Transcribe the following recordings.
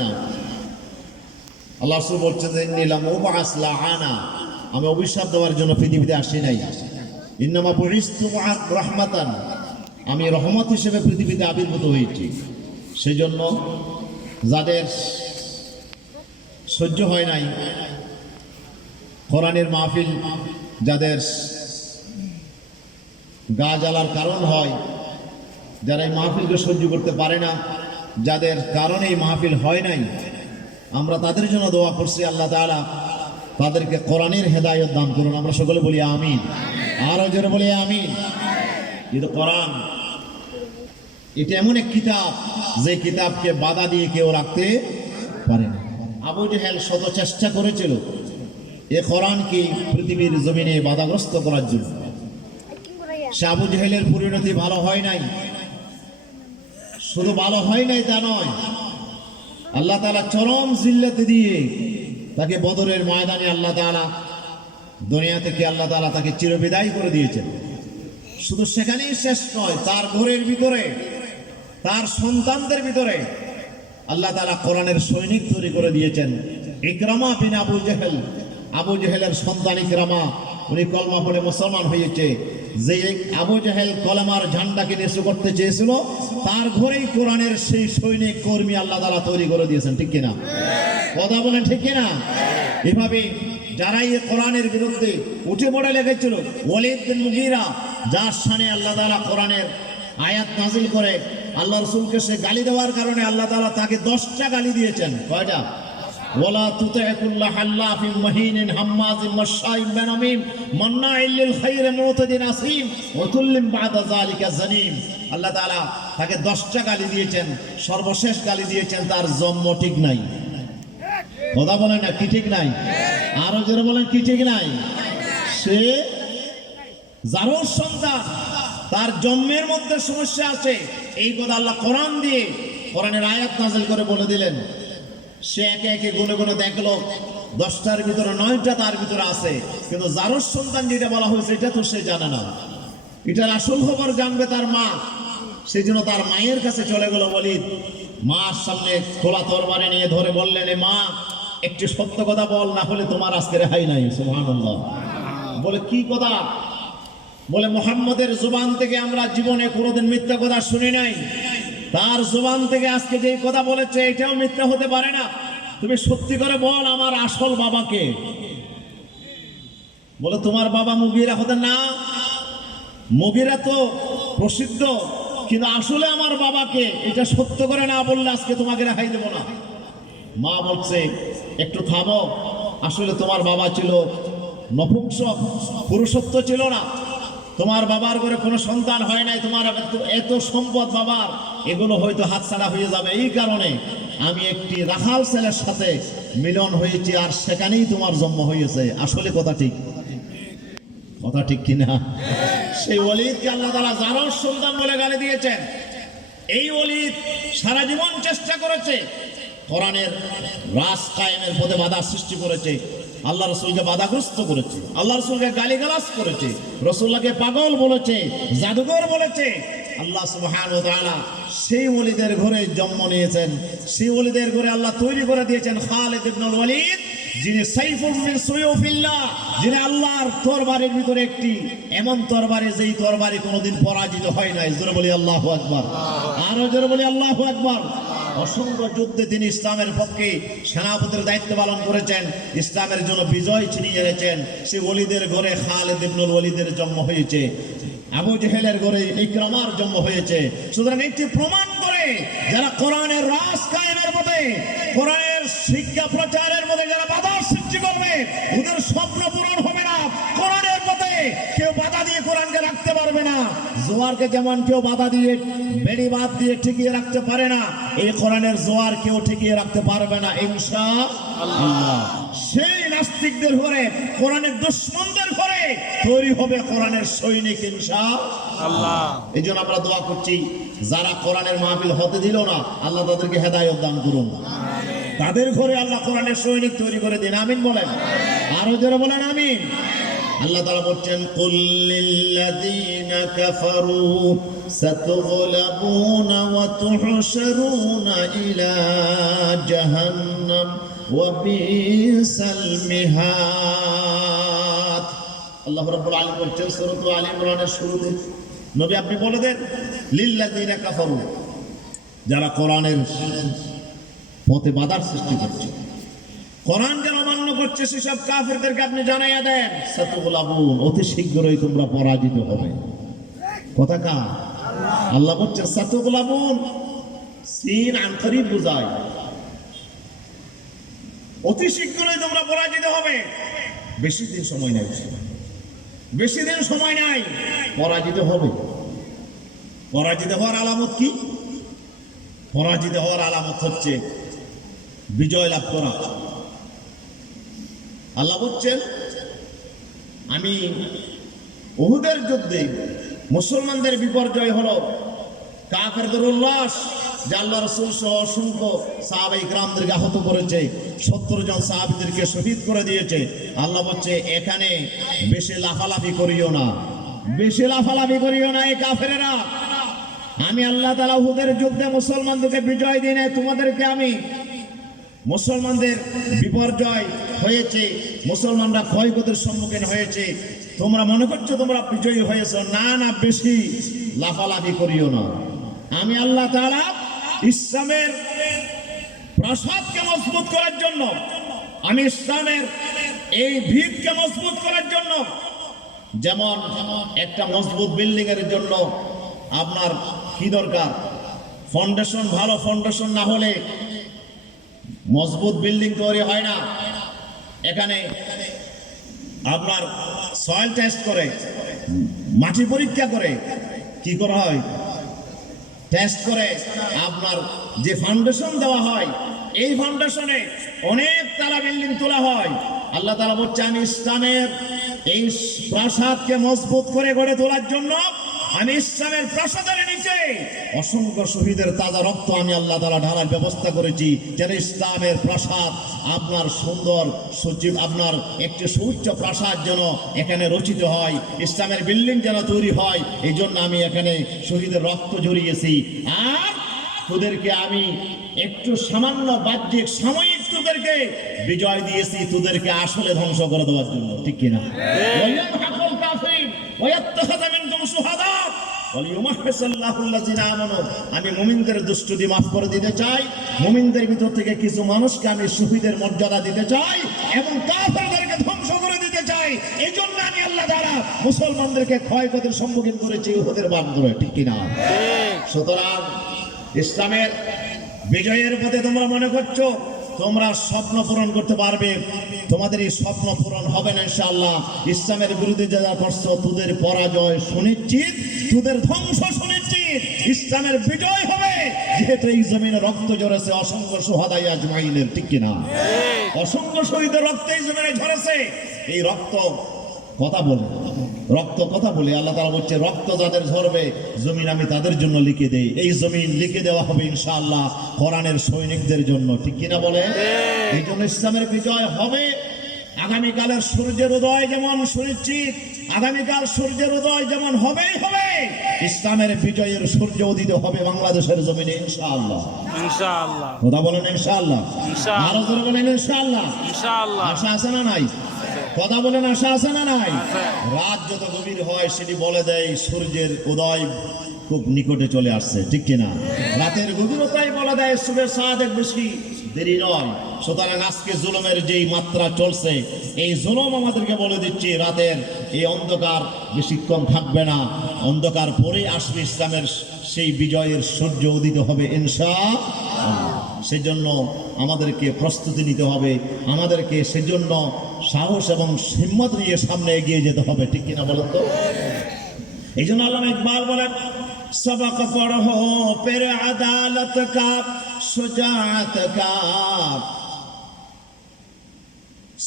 না। আল্লাহ রাসূল বলছেন যে ইন্নী মুবআস লাআনা, আমি অভিশাপ দেওয়ার জন্য পৃথিবীতে আসি নাই। ইন্নামা বুইস্তু রাহমাতান, আমি রহমত হিসেবে পৃথিবীতে আবির্ভূত হয়েছি। সেই জন্য যাদের সহ্য হয় নাই কোরআনের মাহফিল, যাদের গা জ্বালার কারণ হয়, যারা এই মাহফিলকে সহ্য করতে পারে না, যাদের কারণে এই মাহফিল হয় নাই, আমরা তাদের জন্য দোয়া করছি আল্লাহ তাআলা তাদেরকে কোরআনের হেদায়েত দান করুন। আমরা সকলে বলি আমিন, আরো জোরে বলি আমিন। কিন্তু কোরআন এটা এমন এক কিতাব, যে কিতাবকে বাধা দিয়ে কেউ রাখতে পারে না। আবু জেহেল শত চেষ্টা করেছিল এ কোরআনকে পৃথিবীর জমিনে বাধাগ্রস্ত করার জন্য। সে আবু জেহেলের পরিণতি ভালো হয় নাই। শুধু ভালো হয় নাই তা নয়, আল্লাহ তাআলা চরম জিল্লাতে দিয়ে তাকে বদরের ময়দানে আল্লাহ তাআলা দুনিয়া থেকে আল্লাহ তাআলা তাকে চিরবিদায় করে দিয়েছেন। শুধু সেখানেই শেষ নয়, তার ঘরের ভিতরে, তার সন্তানদের ভিতরে আল্লাহ তাআলা কোরআনের সৈনিক তৈরি করে দিয়েছেন। ইকরামা বিন আবু জেহেল, আবু জেহেলের সন্তান ইকরামা, উনি কলমা পড়ে মুসলমান হয়েছে। যে আবু জেহেল কলমার ঝান্ডাকে নিচু করতে চেয়েছিল, তার ঘরেই কোরআনের সেই সৈনিক কর্মী আল্লাহ তাআলা তৈরি করে দিয়েছেন। ঠিক কিনা? কথা বলেন ঠিক কিনা? এভাবে যারা এই কোরআনের বিরুদ্ধে উঠে পড়ে লেগেছিল, ওয়ালিদ বিন মুগীরা, যার শানে আল্লাহ তাআলা কোরআনের আয়াত নাজিল করে আল্লাহ রাসূলকে সে গালি দেওয়ার কারণে আল্লাহ তাআলা তাকে 10টা গালি দিয়েছেন। কয়টা? ওয়ালা তুতিকুল্লা হাল্লাফিন মাহিনিন হাম্মাজিন মাশাইম বিনামিম মান্নাইল লিল খাইরি মুতাদিন আসিম ওয়াতুল্লিম বাদা যালিকা জানিম। আল্লাহ তাআলা তাকে 10টা গালি দিয়েছেন। সর্বশেষ গালি দিয়েছেন তার জন্ম ঠিক নাই। কথা বলেন না, কি ঠিক নাই? আরো জোরে বলেন, কি ঠিক নাই? সে জারুর সন্তান, তার জন্মের মধ্যে সমস্যা আছে, এই কথা আল্লাহ কোরআন দিয়ে কোরআনের আয়াত নাযিল করে বলে দিলেন। সে একে একে গুনে গুনে দেখলো 10টার ভিতরে 9টা তার ভিতরে আছে, কিন্তু জারুর সন্তান যেটা বলা হয়েছে এটা তো সে জানে না। এটার আসল খবর জানবে তার মা। সেই জন্য তার মায়ের কাছে চলে গেল ওয়ালিদ। মার সামনে খোলা তরবারি নিয়ে ধরে বললেন, মা একটু সত্য কথা বল, না হলে তোমার আজকে রেহাই নাই। সুবহানাল্লাহ। বলে কি কথা? বলে মুহাম্মদের জবান থেকে আমরা জীবনে কোনোদিন মিথ্যা কথা শুনি নাই। তার জবান থেকে আজকে যে কথা বলেছে এটাও মিথ্যা হতে পারে না। তুমি সত্যি করে বল আমার আসল বাবাকে। বলে তোমার বাবা মুগীরা হতেন না? মুগীরা তো প্রসিদ্ধ, কিন্তু আসলে আমার বাবাকে, এটা সত্য করে না বললে আজকে তোমাকে রেহাই দেব না। মা বলছে একটু থামো, আসলে তোমার বাবা ছিল নপুংসক, পুরুষত্ব ছিল না। তোমার বাবার ঘরে কোনো সন্তান হয় নাই, তোমার এত সম্পদ বাবার, এগুলো হয়তো হাতছাড়া হয়ে যাবে। এই কারণে আমি একটি রাখাল ছেলের সাথে মিলন হয়েছি, আর সেখানেই তোমার জন্ম হয়েছে। আসলে কথা ঠিক, কথা ঠিক কিনা? সেই ওয়ালিদকে আল্লাহ তাআলা জারুর সন্তান বলে গালি দিয়েছেন। এই ওয়ালিদ সারা জীবন চেষ্টা করেছে, কোরআনের রাজ কায়েমের পথে বাধা সৃষ্টি করেছে, আল্লাহ রাসূলকে বাধাগ্রস্ত করেছে, আল্লাহ রাসূলকে গালিগালাজ করেছে, রাসূলকে পাগল বলেছে, জাদুকর বলেছে। আল্লাহ সুবহানাহু ওয়া তাআলা সেই ওয়ালিদের ঘরে জন্ম নিয়েছেন। সেই ওয়ালিদের ঘরে আল্লাহ তৈরি করে দিয়েছেন খালিদ ইবনুল ওয়ালিদ, যিনি সাইফুম মিন সুয়ুফিল্লাহ, যিনি আল্লাহর তরবারির ভিতরে একটি এমন তরবারি, যেই তরবারি কোনোদিন পরাজিত হয় নাই। জোরে বলি আল্লাহু আকবার, আরো জোরে বলি আল্লাহু আকবার। অসংখ্য যুদ্ধে তিনি ইসলামের পক্ষে সেনাপতির দায়িত্ব পালন করেছেন, ইসলামের জন্য বিজয় ছিনিয়ে এনেছেন। সেই ওয়ালিদের ঘরে খালিদ ইবনুল ওয়ালিদের জন্ম হয়েছে, আবু জেহেলের ঘরে ইকরামার জন্ম হয়েছে। সুতরাং এটি প্রমাণ করে যারা কোরআনের রাজ কায়েমের মধ্যে, কোরআনের শিক্ষা প্রচারের মধ্যে যারা বাধার সৃষ্টি করবে, ওদের স্বপ্ন পূরণ হবে না। কোরআনের মধ্যে কেউ বাধা দিয়ে কোরআনকে রাখতে পারবে না। জোয়ারকে যেমন কেউ বাধা দিয়ে, বেড়ি বাদ দিয়ে টিকিয়ে রাখতে পারে না, এই কোরআনের জোয়ার কেউ টিকিয়ে রাখতে পারবে না ইনশাআল্লাহ। সেই নাস্তিকদের ঘরে, কোরআনের দুশমনদের ঘরে তৈরি হবে কোরআনের সৈনিক ইনশাআল্লাহ। এই জন্য আমরা দোয়া করছি, যারা কোরআনের মাহফিল হতে দিল না, আল্লাহ তাদেরকে হেদায়েত দান করুন। তাদের ঘরে আল্লাহ কোরআনের সৈনিক তৈরি করে দিন। আমিন বলেন, আরো জোরে বলেন আমিন। আল্লাহ তাআলা বলছেন কুল লিল্লাযীনা কাফারু সাতুগলাবুনা ওয়া তুহশারুনা ইলা জাহান্নাম ওয়া বিসাল মিহাদ। আল্লাহ রাব্বুল আলামিন বলছেন সূরা আলে ইমরানের শুরুতে, নবী আপনি বলে দেন লিল্লাযীনা কাফারু, যারা কোরআনের পথে বাধার সৃষ্টি করছে, কোরআন যারা অমান্য করছে, সেসব কাফেরদেরকে আপনি জানাইয়া দেন সাতুগলাবুন, অতি শীঘ্রই তোমরা পরাজিত হবে। কথা কা আল্লাহ বলছেন সাতুগলাবুন, সিন আন করিব বুঝায়, অতি শীঘ্রই তোমরা পরাজিত হবে। বেশি দিন সময় নাই, বেশি দিন সময় নাই, পরাজিত হবে। পরাজিত হওয়ার আলামত কি? পরাজিত হওয়ার আলামত হচ্ছে বিজয় লাভ করা। আল্লাহ বলছেন আমি উহুদের যুদ্ধে মুসলমানদের বিপর্যয় হলো, কাফেরদের উল্লাস যে আল্লাহ রাসূল সহ অসংখ্য সাহাবায়ে ইকরামদেরকে আহত করেছে, 70 জন সাহাবীদেরকে শহীদ করে দিয়েছে। আল্লাহ বলছে এখানে বেশি লাফালাফি করিও না, বেশি লাফালাফি করিও না এই কাফেরেরা। আমি আল্লাহ তাআলা উহুদের যুদ্ধে মুসলমানদেরকে বিজয় দিই নাই, তোমাদেরকে আমি মুসলমানদের বিপর্যয় হয়েছে, মুসলমানরা ক্ষয়ক্ষতির সম্মুখীন হয়েছে, তোমরা মনে করছো তোমরা বিজয়ী হয়েছো, না না, বেশি লাফালাফি করিও না। আমি আল্লাহ তাআলা ইসলামের প্রাসাদকে মজবুত করার জন্য, আমি ইসলামের এই ভিতকে মজবুত করার জন্য, যেমন একটা মজবুত বিল্ডিং এর জন্য আপনার কি দরকার? ফাউন্ডেশন, ভালো ফাউন্ডেশন না হলে মজবুত বিল্ডিং তৈরি হয় না। এখানে আপনার সয়েল টেস্ট করে, মাটি পরীক্ষা করে, কি করা হয়? টেস্ট করে আপনার যে ফাউন্ডেশন দেওয়া হয়, এই ফাউন্ডেশনে অনেক তালা বিল্ডিং তোলা হয়। আল্লাহ তাআলা বলছে আমি ইসলামের এই প্রাসাদকে মজবুত করে গড়ে তোলার জন্য আমি ইসলামের প্রাসাদের নিচে অসংখ্য শহীদের তাজা রক্ত আমি আল্লাহ তাআলা ঢালার ব্যবস্থা করেছি, যেন ইসলামের প্রাসাদ আপনার সুন্দর সজীব, আপনার একটি সুউচ্চ প্রাসাদ যেন এখানে রচিত হয়, ইসলামের বিল্ডিং যেন তৈরি হয়। এই জন্য আমি এখানে শহীদের রক্ত ঝরিয়েছি। আর তোদেরকে আমি একটু সামান্য বাহ্যিক সাময়িক তোদেরকে বিজয় দিয়েছি, তোদেরকে আসলে ধ্বংস করে দেওয়ার জন্য, ঠিক কিনা? আমি মুমিনদের দুষ্টুমি মাফ করে দিতে চাই, মুমিনদের ভিতর থেকে কিছু মানুষকে আমি শহীদের মর্যাদা দিতে চাই এবং কাফেরদেরকে ধ্বংস করে দিতে চাই। এই জন্য আমি আল্লাহ তাআলা মুসলমানদেরকে ক্ষয়ক্ষতির সম্মুখীন করেছি উহুদের মাধ্যমে, ঠিক কিনা? সুতরাং ইসলামের বিজয়ের পথে তোমরা মনে করছো তোমরা স্বপ্ন পূরণ করতে পারবে, তোমাদের এই স্বপ্ন পূরণ হবে না ইনশাআল্লাহ। ইসলামের বিরুদ্ধে যারা করছো তোদের পরাজয় সুনিশ্চিত, তোদের ধ্বংস সুনিশ্চিত। ইসলামের বিজয় হবে, যেহেতু এই জমিনে রক্ত ঝরেছে অসংখ্য শুহাদায়ে আজমাইনের, ঠিক কিনা? অসংখ্য শহীদের রক্ত এই জমিনে ঝরেছে। এই রক্ত কথা বলে, রক্ত কথা বলে। আল্লাহ তাআলা বলছে রক্ত যাদের ঝরবে জমিন আমি তাদের জন্য লিখে দেই। এই জমিন লিখে দেওয়া হবে ইনশাআল্লাহ কোরআনের সৈনিকদের জন্য, ঠিক কিনা বলে? এই জন্য ইসলামের বিজয় হবে। আগামীকালের সূর্যের উদয় যেমন সুনিশ্চিত, আগামীকাল সূর্যের উদয় যেমন হবেই হবে, ইসলামের বিজয়ের সূর্য উদিত হবে বাংলাদেশের জমিনে ইনশাআল্লাহ। ইনশাআল্লাহ। কথা বলেন ইনশাআল্লাহ। ইনশাআল্লাহ। আরো জোরে বলেন ইনশাআল্লাহ। ইনশাআল্লাহ। আশা আছে না নাই? কথা বলেন আশা আছে না নাই? রাত যত গভীর হয় সেটি বলে দেয় সূর্যের উদয় খুব নিকটে চলে আসছে, ঠিক কিনা? রাতের গভীরতাই বলে দেয় সূর্যের সাদেক বেশি দেরি নয়। সুতরাং আজকে জুলুমের যেই মাত্রা চলছে, এই জুলুম আমাদেরকে বলে দিচ্ছে রাতের এই অন্ধকার বেশিক্ষণ থাকবে না, অন্ধকার পরে আসবে ইসলামের সেই বিজয়ের সূর্য উদিত হবে ইনশাআল্লাহ। সেজন্য আমাদেরকে প্রস্তুতি নিতে হবে, আমাদেরকে সেজন্য সাহস এবং হিম্মত নিয়ে সামনে এগিয়ে যেতে হবে, ঠিক কিনা বলেন তো? এই জন্য আল্লামা ইকবাল বলেন सबक पढ़ो फिर अदालत का शुजाअत का,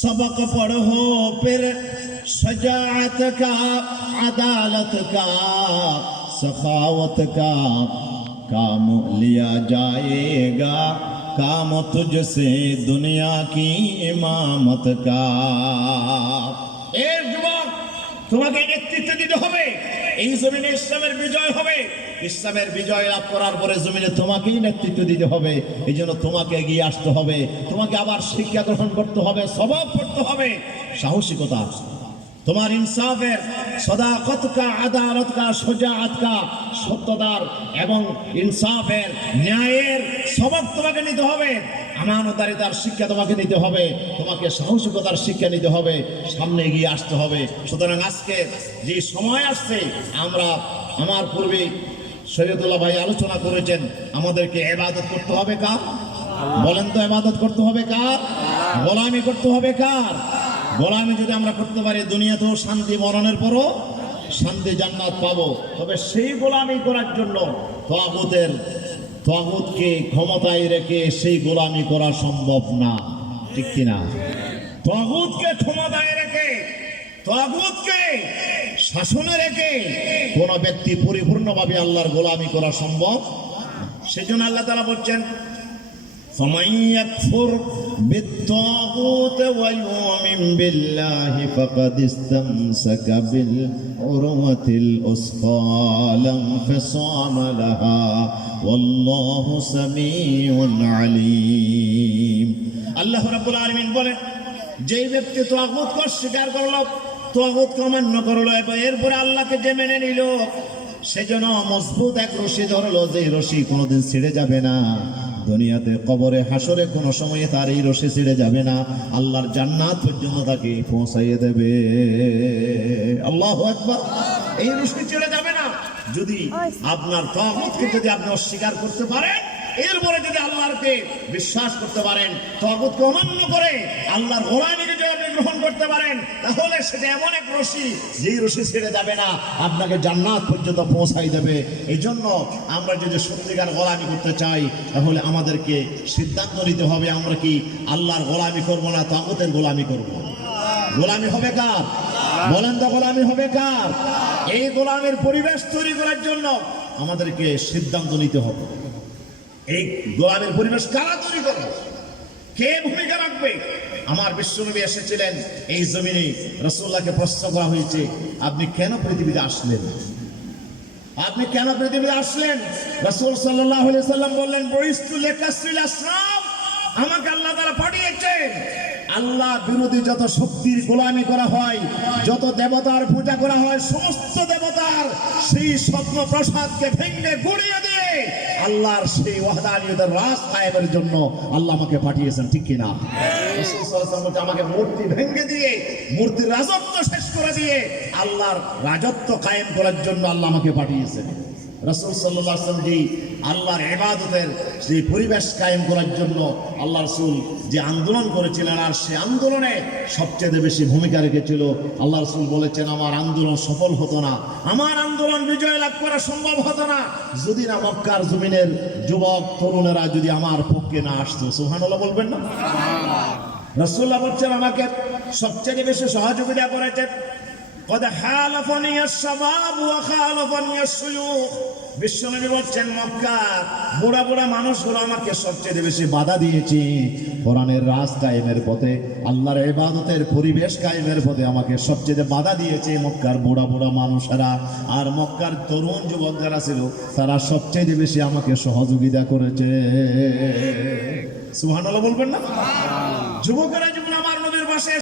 सबक पढ़ो फिर शुजाअत का, अदालत का, सखावत का, काम लिया जाएगा, काम तुझसे दुनिया की इमामत का। এর যুবক, তোমাকে নেতৃত্ব দিতে হবে। এই জমিনে ইসলামের বিজয় হবে। ইসলামের বিজয় লাভ করার পরে জমিনে তোমাকেই নেতৃত্ব দিতে হবে। এই জন্য তোমাকে এগিয়ে আসতে হবে, তোমাকে আবার শিক্ষা গ্রহণ করতে হবে, সবব করতে হবে, সাহসিকতা, তোমার ইনসাফের, সদাকত কা, আদালত কা, সুজাআত কা, সত্যতার এবং ইনসাফের, ন্যায়ের সবক তোমাকে নিতে হবে। আমানতদারিতার শিক্ষা তোমাকে নিতে হবে, তোমাকে সাহসিকতার শিক্ষা নিতে হবে, সামনে এগিয়ে আসতে হবে। সুতরাং আজকে যে সময় আসছে, আমরা আমার পূর্বে শরীয়তুল্লাহ ভাই আলোচনা করেছেন, আমাদেরকে ইবাদত করতে হবে কার? বলেন তো, ইবাদত করতে হবে কার? গোলামি করতে হবে কার? গোলামি যদি আমরা করতে পারি, দুনিয়াতেও শান্তি, মরণের পরও শান্তি, জান্নাত পাবো। তবে সেই গোলামি করার জন্য তাগুতকে ক্ষমতায় রেখে সেই গোলামি করা সম্ভব না, ঠিক কিনা? তাগুতকে ক্ষমতায় রেখে, তাগুতকে শাসনে রেখে কোন ব্যক্তি পরিপূর্ণভাবে আল্লাহর গোলামি করা সম্ভব। সেজন্য আল্লাহ তাআলা বলছেন, فمن يكفر بالطاغوت ويؤمن بالله فقد استمسك بالعروة الوثقى لا انفصام لها والله سميع عليم। আল্লাহ রাব্বুল আলামিন বলেন, যে ব্যক্তি তাগুতকে অস্বীকার করলো, তাগুতকে অমান্য করলো, এরপরে আল্লাহকে যে মেনে নিল, সেজন্য মজবুত এক রশি ধরলো, যে রশি কোনোদিন ছিঁড়ে যাবে না। দুনিয়াতে, কবরে, হাসরে কোনো সময়ে তার এই রশি ছিঁড়ে যাবে না, আল্লাহর জান্নাত পর্যন্ত তাকে পৌঁছাইয়ে দেবে। আল্লাহু আকবার। এই রশি ছিঁড়ে যাবে না। যদি আপনার তাগুতকে যদি আপনি অস্বীকার করতে পারেন, এরপরে যদি আল্লাহকে বিশ্বাস করতে পারেন, তাগুতকে অমান্য করে আল্লাহর গোলামিকে যদি আপনি গ্রহণ করতে পারেন, তাহলে সেটা এমন এক রশি, যেই রশি ছেড়ে যাবে না, আপনাকে জান্নাত পর্যন্ত পৌঁছাই দেবে। এই জন্য আমরা যদি সত্যিকার গোলামি করতে চাই, তাহলে আমাদেরকে সিদ্ধান্ত নিতে হবে, আমরা কি আল্লাহর গোলামি করব না তাগুতের গোলামি করব? গোলামি হবে কার? বলেন তো, গোলামি হবে কার? এই গোলামের পরিবেশ তৈরি করার জন্য আমাদেরকে সিদ্ধান্ত নিতে হবে। এই গোলামের পরিবেশ কারা তৈরি করবে? কে ভূমিকা রাখবে? আমার বিশ্বনবী এসেছিলেন এই জমিনে, রাসূলুল্লাহকে প্রশ্ন করা হয়েছে, আপনি কেন পৃথিবীতে আসলেন? আপনি কেন পৃথিবীতে আসলেন? রাসূল সাল্লাল্লাহু আলাইহি সাল্লাম বললেন, বুইস্তু লিকাসরিল আসনাম, আমাকে আল্লাহ তাআলা পাঠিয়েছেন আল্লাহ বিরোধী যত শক্তির গোলামি করা হয়, যত দেবতার পূজা করা হয়, সমস্ত দেবতার সেই স্বপ্ন প্রসাদকে ভেঙে গুড়িয়ে দিয়ে আল্লাহর সেই ওয়াহদানিয়তের রাজ কায়েমের জন্য আল্লাহ আমাকে পাঠিয়েছেন, ঠিক কিনা? রাসূল সাল্লাল্লাহু আলাইহি ওয়াসাল্লাম আমাকে মূর্তি ভেঙে দিয়ে, মূর্তির রাজত্ব শেষ করে দিয়ে আল্লাহর রাজত্ব কায়েম করার জন্য আল্লাহ আমাকে পাঠিয়েছেন। রাসূল সাল্লাল্লাহু আলাইহি ওয়াসাল্লাম যে আল্লাহর ইবাদতের সেই পরিবেশ কায়েম করার জন্য আল্লাহ রাসূল যে আন্দোলন করেছিলেন, আর সেই আন্দোলনে সবচেয়ে বেশি ভূমিকা রেখেছিল। আল্লাহ রাসূল বলেছেন, আমার আন্দোলন সফল হতো না, আমার আন্দোলন বিজয় লাভ করা সম্ভব হতো না, যদি না মক্কার জমিনের যুবক তরুণেরা যদি আমার পক্ষে না আসতো। সুবহানাল্লাহ বলবেন না? রাসূলুল্লাহ বলছেন, আমাকে সবচেয়ে বেশি সহযোগিতা করেছেন قد حالفني الشباب وخالفني الشيوخ। বিশ্বনবী বলছেন, মক্কার বুড়া বুড়া মানুষগুলো আমাকে সবচেয়ে বেশি বাধা দিয়েছে। কোরআনের রাজ কায়েমের পথে, আল্লাহর ইবাদতের পরিবেশ কায়েমের পথে আমাকে সবচেয়ে বাধা দিয়েছে মক্কার বুড়া বুড়া মানুষেরা। আর মক্কার তরুণ যুবক যারা ছিল, তারা সবচেয়ে বেশি আমাকে সহযোগিতা করেছে। সুবহানাল্লাহ বলবেন না? যুবকেরা